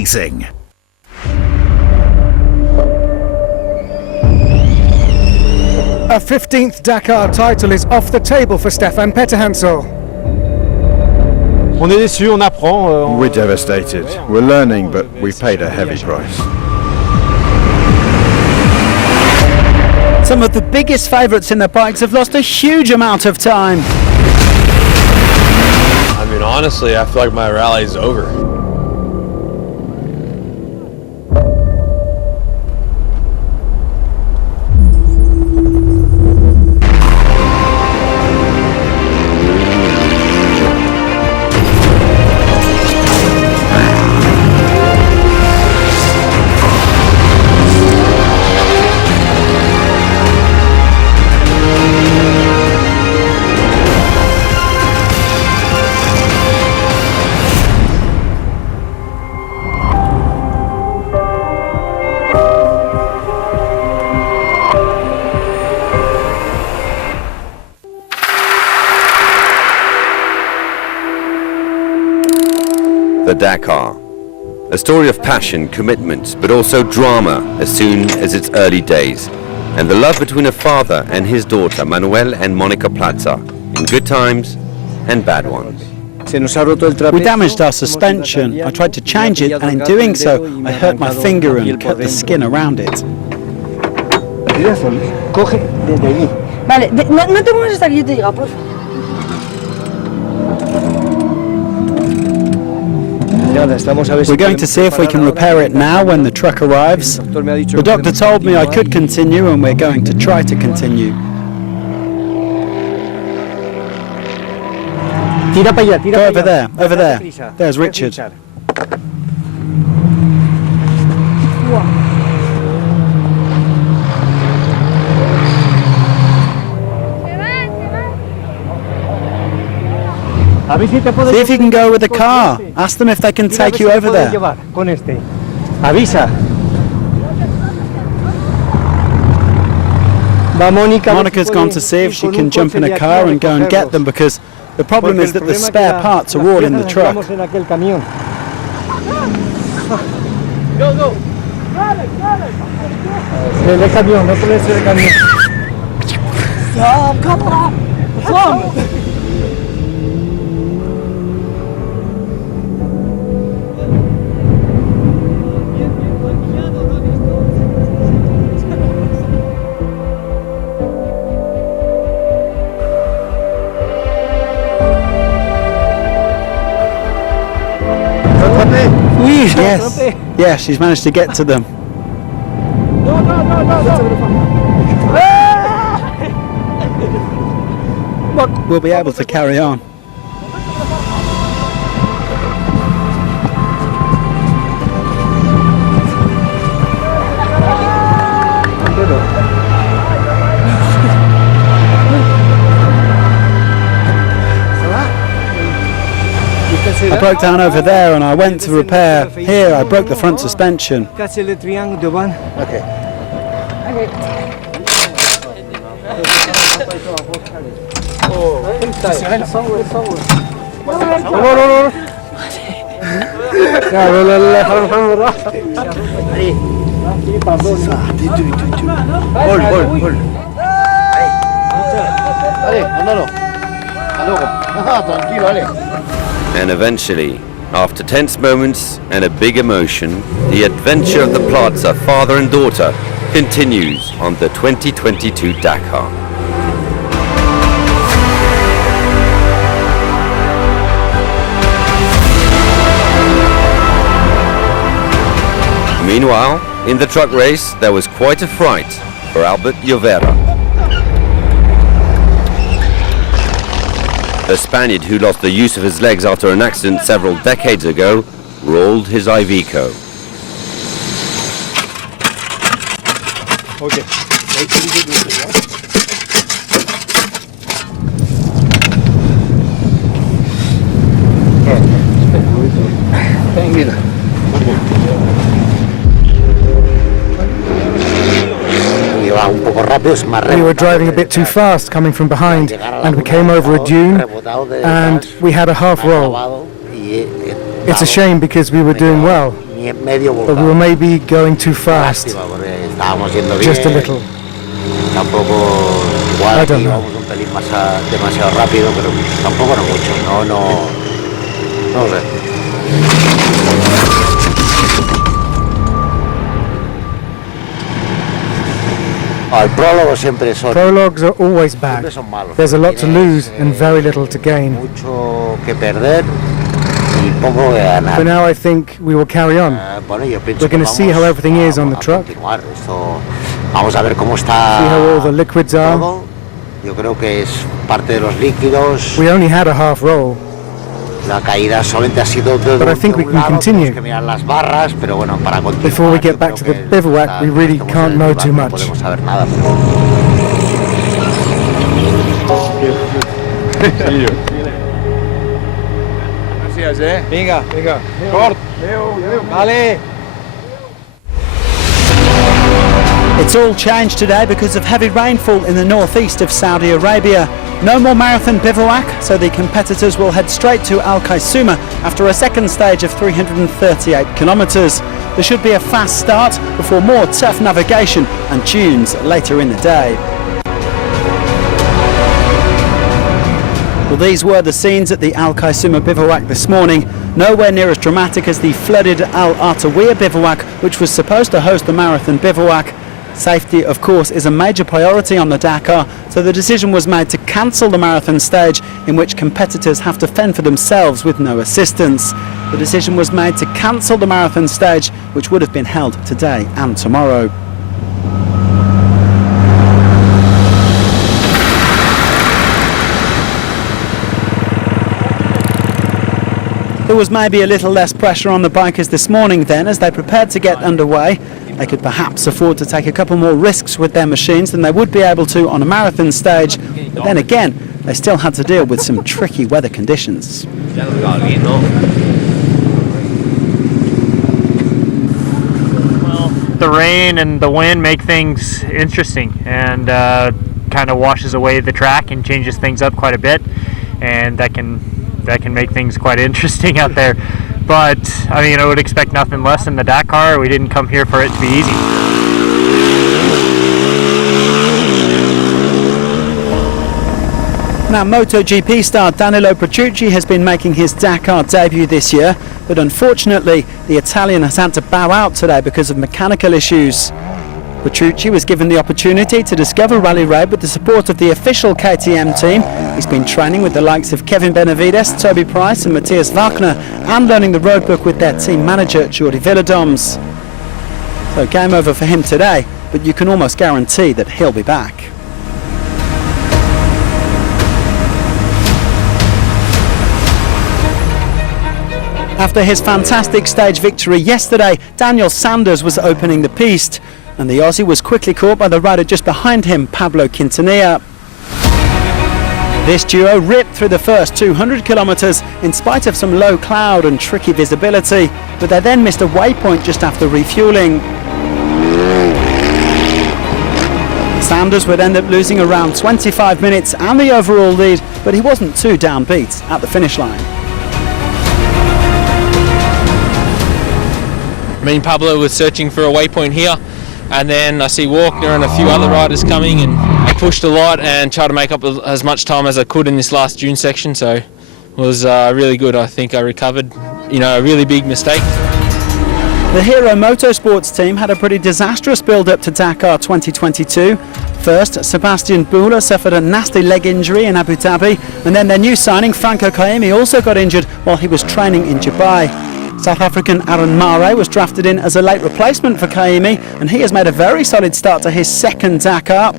racing. A 15th Dakar title is off the table for Stefan Petterhansel. We're devastated. We're learning, but we've paid a heavy price. Some of the biggest favourites in the bikes have lost a huge amount of time. I mean, honestly, I feel like my rally is over. The Dakar, a story of passion, commitment, but also drama as soon as its early days, and the love between a father and his daughter, Manuel and Monica Plaza, in good times and bad ones. We damaged our suspension. I tried to change it, and in doing so, I hurt my finger and cut the skin around it. Vale, no te mueves hasta que yo te diga, por favor. We're going to see if we can repair it now when the truck arrives. The doctor told me I could continue, and we're going to try to continue. Go over there, over there. There's Richard. See if you can go with the car. Ask them if they can take you over there. Monica's gone to see if she can jump in a car and go and get them, because the problem is that the spare parts are all in the truck. Yes, yeah, she's managed to get to them. We'll be able to carry on. I broke down over there and I went to repair. Here, I broke the front suspension. Okay. And eventually, after tense moments and a big emotion, the adventure of the Plaza father and daughter continues on the 2022 Dakar. Meanwhile, in the truck race, there was quite a fright for Albert Llovera. The Spaniard who lost the use of his legs after an accident several decades ago rolled his Iveco. Okay. We were driving a bit too fast coming from behind, and we came over a dune and we had a half roll. It's a shame because we were doing well. But we were maybe going too fast. Just a little. I don't know. Demasiado rápido, pero tampoco no mucho. No sé. Prologues are always bad. There's a lot to lose and very little to gain. But now I think we will carry on. We're going to see how everything is on the truck. See how all the liquids are. We only had a half roll. But I think we can continue. Before we get back to the bivouac, we really can't know too much. Venga. Cort. Vale. It's all changed today because of heavy rainfall in the northeast of Saudi Arabia. No more marathon bivouac, so the competitors will head straight to Al Qaisuma after a second stage of 338 kilometres. There should be a fast start before more tough navigation and dunes later in the day. Well, these were the scenes at the Al Qaisuma bivouac this morning. Nowhere near as dramatic as the flooded Al Artawiya bivouac, which was supposed to host the marathon bivouac. Safety, of course, is a major priority on the Dakar, so the decision was made to cancel the marathon stage, in which competitors have to fend for themselves with no assistance. The decision was made to cancel the marathon stage, which would have been held today and tomorrow. There was maybe a little less pressure on the bikers this morning then as they prepared to get underway. They could perhaps afford to take a couple more risks with their machines than they would be able to on a marathon stage. But then again, they still had to deal with some tricky weather conditions. Well, the rain and the wind make things interesting and kind of washes away the track and changes things up quite a bit, and that can make things quite interesting out there. But I mean, I would expect nothing less in the Dakar. We didn't come here for it to be easy. Now, MotoGP star Danilo Petrucci has been making his Dakar debut this year, but unfortunately the Italian has had to bow out today because of mechanical issues. Petrucci was given the opportunity to discover Rally Raid with the support of the official KTM team. He's been training with the likes of Kevin Benavides, Toby Price and Matthias Wagner, and learning the roadbook with their team manager Jordi Villadoms. So game over for him today, but you can almost guarantee that he'll be back. After his fantastic stage victory yesterday, Daniel Sanders was opening the piste, and the Aussie was quickly caught by the rider just behind him, Pablo Quintanilla. This duo ripped through the first 200 kilometres in spite of some low cloud and tricky visibility, but they then missed a waypoint just after refuelling. Sanders would end up losing around 25 minutes and the overall lead, but he wasn't too downbeat at the finish line. Me and Pablo was searching for a waypoint here, and then I see Walkner and a few other riders coming, and I pushed a lot and tried to make up as much time as I could in this last dune section, so it was really good. I think I recovered, a really big mistake. The Hero Motorsports team had a pretty disastrous build-up to Dakar 2022. First, Sebastian Buhler suffered a nasty leg injury in Abu Dhabi, and then their new signing, Franco Kaimi, also got injured while he was training in Dubai. South African Aaron Mare was drafted in as a late replacement for Kaimi, and he has made a very solid start to his second Dakar.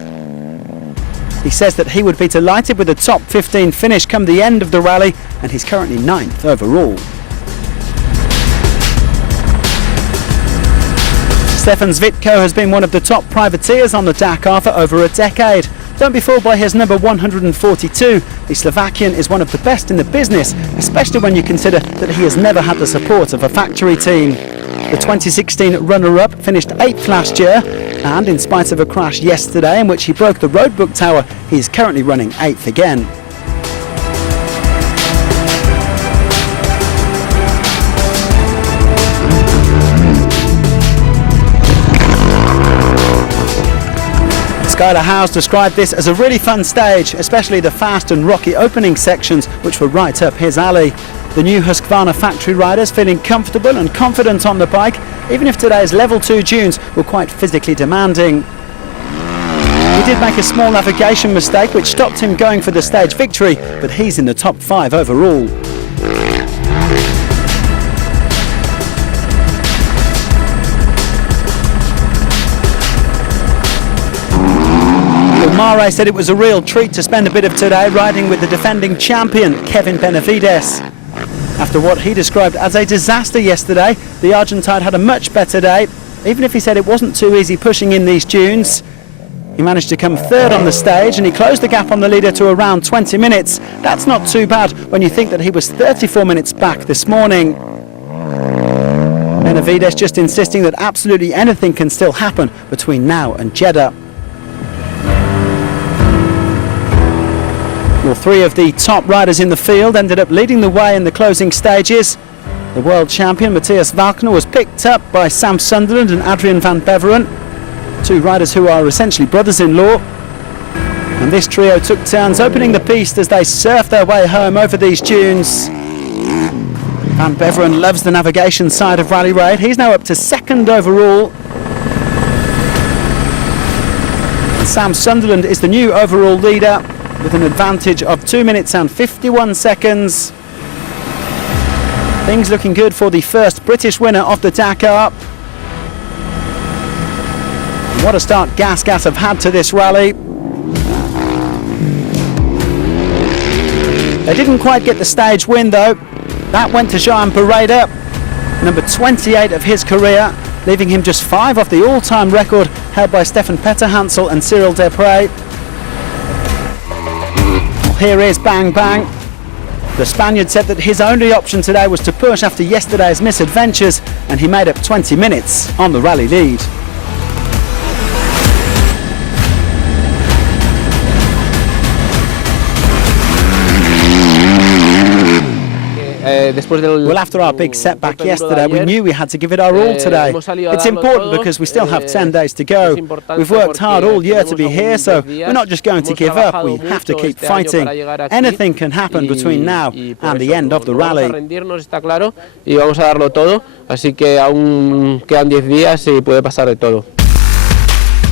He says that he would be delighted with a top 15 finish come the end of the rally, and he's currently 9th overall. Stefan Zvitko has been one of the top privateers on the Dakar for over a decade. Don't be fooled by his number 142. The Slovakian is one of the best in the business, especially when you consider that he has never had the support of a factory team. The 2016 runner-up finished 8th last year, and in spite of a crash yesterday in which he broke the roadbook tower, he is currently running 8th again. Skylar Howes described this as a really fun stage, especially the fast and rocky opening sections, which were right up his alley. The new Husqvarna factory riders feeling comfortable and confident on the bike, even if today's level 2 dunes were quite physically demanding. He did make a small navigation mistake which stopped him going for the stage victory, but he's in the top 5 overall. Mare said it was a real treat to spend a bit of today riding with the defending champion, Kevin Benavides. After what he described as a disaster yesterday, the Argentine had a much better day. Even if he said it wasn't too easy pushing in these dunes, he managed to come third on the stage and he closed the gap on the leader to around 20 minutes. That's not too bad when you think that he was 34 minutes back this morning. Benavides just insisting that absolutely anything can still happen between now and Jeddah. Well, 3 of the top riders in the field ended up leading the way in the closing stages. The world champion Matthias Walkner was picked up by Sam Sunderland and Adrian van Beveren, 2 riders who are essentially brothers-in-law. And this trio took turns opening the piste as they surfed their way home over these dunes. Van Beveren loves the navigation side of Rally Raid. He's now up to 2nd overall. And Sam Sunderland is the new overall leader, with an advantage of 2 minutes and 51 seconds. Things looking good for the first British winner of the Dakar. What a start Gas have had to this rally. They didn't quite get the stage win though. That went to Jean Barreda, number 28 of his career, leaving him just 5 off the all-time record held by Stefan Petterhansel and Cyril Desprez. Here is Bang Bang. The Spaniard said that his only option today was to push after yesterday's misadventures, and he made up 20 minutes on the rally lead. Well, after our big setback yesterday, we knew we had to give it our all today. It's important because we still have 10 days to go. We've worked hard all year to be here, so we're not just going to give up. We have to keep fighting. Anything can happen between now and the end of the rally.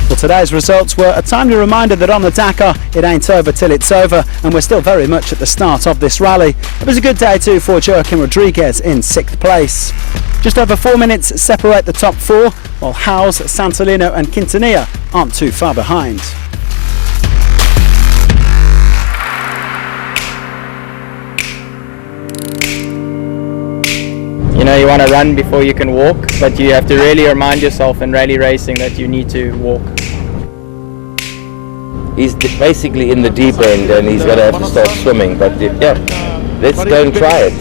Well, today's results were a timely reminder that on the Dakar, it ain't over till it's over, and we're still very much at the start of this rally. It was a good day too for Joaquim Rodriguez in 6th place. Just over 4 minutes separate the top 4, while Howes, Santolino and Quintanilla aren't too far behind. You know, you want to run before you can walk, but you have to really remind yourself in rally racing that you need to walk. He's basically in the deep end and he's going to have to start swimming, but yeah, let's go and try it.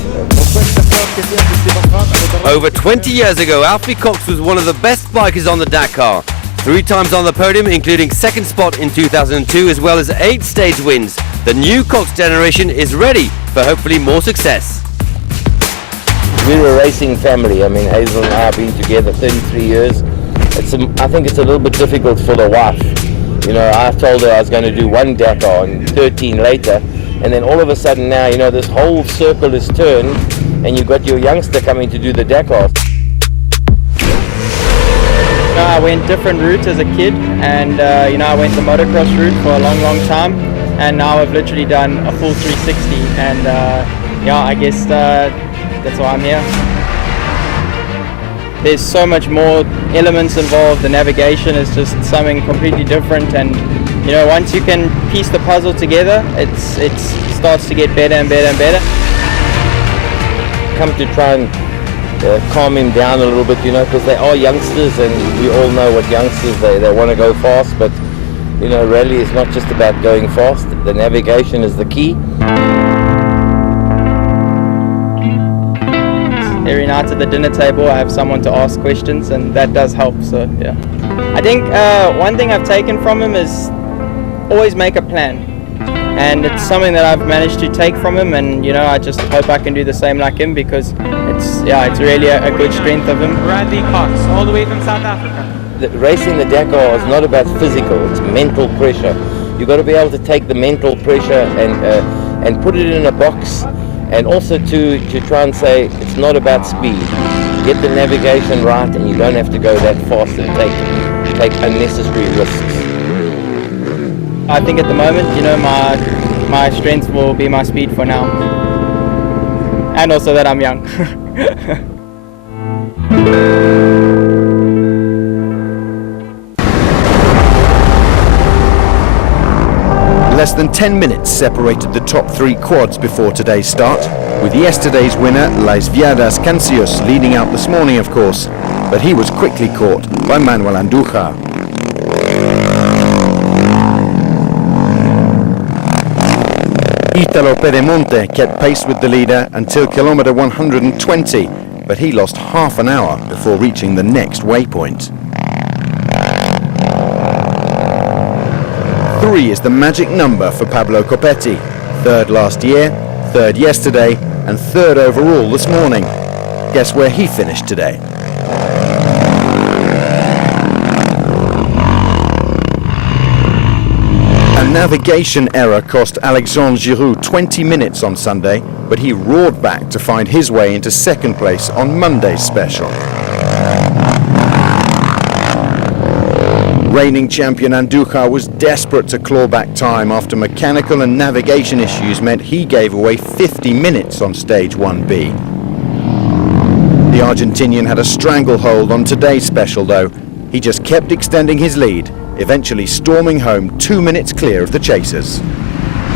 Over 20 years ago, Alfie Cox was one of the best bikers on the Dakar. 3 times on the podium, including 2nd spot in 2002, as well as 8 stage wins. The new Cox generation is ready for hopefully more success. We're a racing family. I mean, Hazel and I have been together 33 years. I think it's a little bit difficult for the wife. You know, I told her I was going to do 1 Dakar and 13 later, and then all of a sudden now, you know, this whole circle is turned and you've got your youngster coming to do the Dakar. I went different routes as a kid, and you know, I went the motocross route for a long time, and now I've literally done a full 360, and yeah, I guess that's why I'm here. There's so much more elements involved. The navigation is just something completely different, and you know, once you can piece the puzzle together, it starts to get better and better and better. Come to try and calm him down a little bit, you know, because they are youngsters, and we all know what youngsters, they want to go fast, but you know, rally is not just about going fast. The navigation is the key. Every night at the dinner table I have someone to ask questions, and that does help, so yeah. I think one thing I've taken from him is always make a plan, and it's something that I've managed to take from him, and you know, I just hope I can do the same like him, because it's really a good strength of him. Bradley Cox, all the way from South Africa. racing the Dakar is not about physical, it's mental pressure. You've got to be able to take the mental pressure and put it in a box, and also to try and say it's not about speed. Get the navigation right, and you don't have to go that fast and take unnecessary risks. I think at the moment, you know, my strength will be my speed for now, and also that I'm young. Less than 10 minutes separated the top 3 quads before today's start, with yesterday's winner, Las Viadas Cancius, leading out this morning, of course, but he was quickly caught by Manuel Andújar. Italo Pedemonte kept pace with the leader until kilometre 120, but he lost half an hour before reaching the next waypoint. 3 is the magic number for Pablo Copetti. 3rd last year, 3rd yesterday, and 3rd overall this morning. Guess where he finished today? A navigation error cost Alexandre Giroud 20 minutes on Sunday, but he roared back to find his way into 2nd place on Monday's special. Reigning champion Andújar was desperate to claw back time after mechanical and navigation issues meant he gave away 50 minutes on stage 1B. The Argentinian had a stranglehold on today's special though. He just kept extending his lead, eventually storming home 2 minutes clear of the chasers.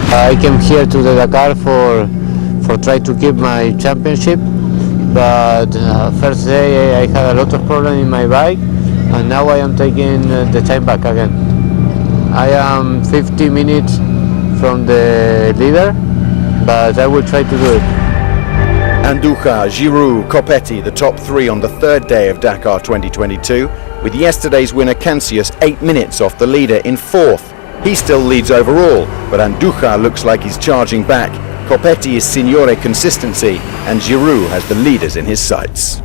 I came here to the Dakar for try to keep my championship, but first day I had a lot of problems in my bike, and now I am taking the time back again. I am 50 minutes from the leader, but I will try to do it. Andújar, Giroud, Copetti, the top 3 on the 3rd day of Dakar 2022, with yesterday's winner Cancius 8 minutes off the leader in 4th. He still leads overall, but Andújar looks like he's charging back. Copetti is Signore consistency, and Giroud has the leaders in his sights.